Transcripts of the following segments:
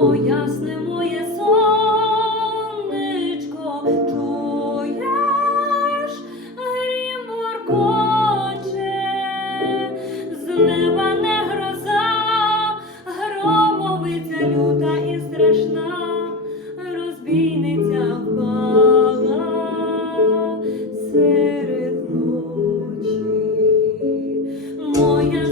Ясне моє сонечко, чуєш, грім воркоче, з неба не гроза, громовиця люта і страшна, розбійниця впала серед ночі. Моя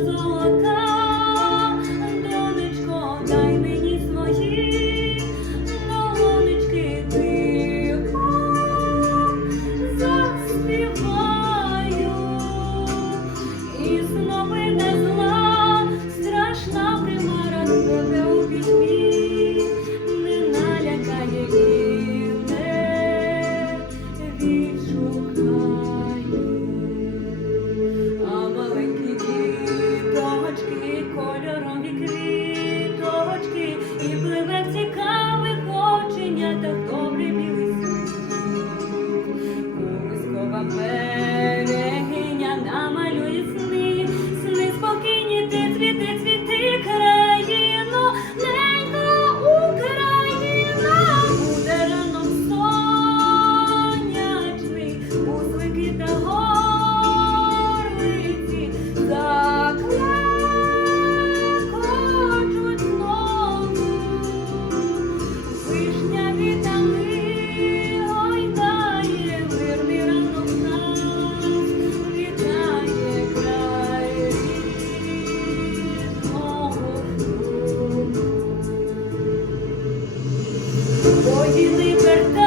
Твої либерта.